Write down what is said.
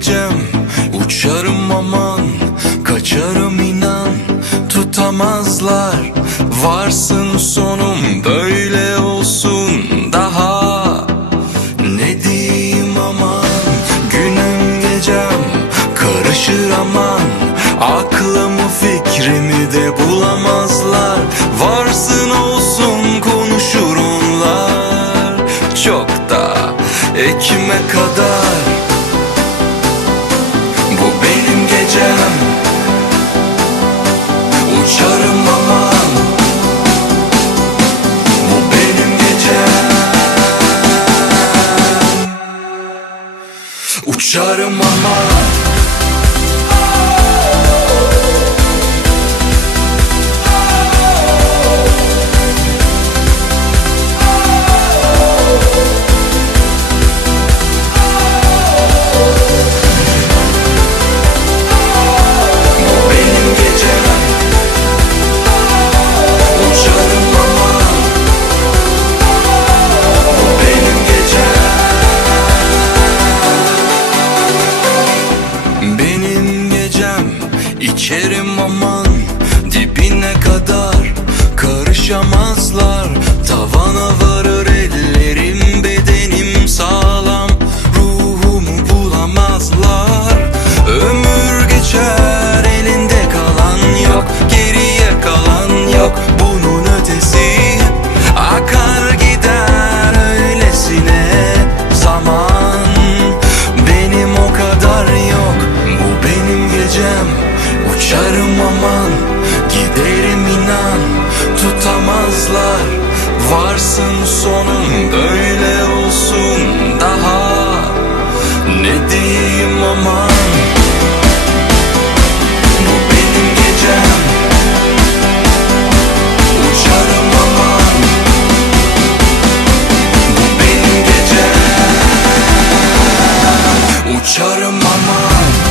gecem Uçarım aman Kaçarım inan. Tutamazlar Varsın sonum Böyle olsun Daha. Ne diyeyim aman Günüm gecem Karışır aman. Aklımı fikrimi de bulamazlar Varsın olsun konuşur onlar. Çok da ekime kadar. Uçarım aman İçerim aman dibine kadar Karışamazlar. Tavana varır Giderim inan tutamazlar. Varsın sonun öyle olsun daha. Ne diyeyim aman? Bu benim gecem. Uçarım aman. Bu benim gecem. Uçarım aman.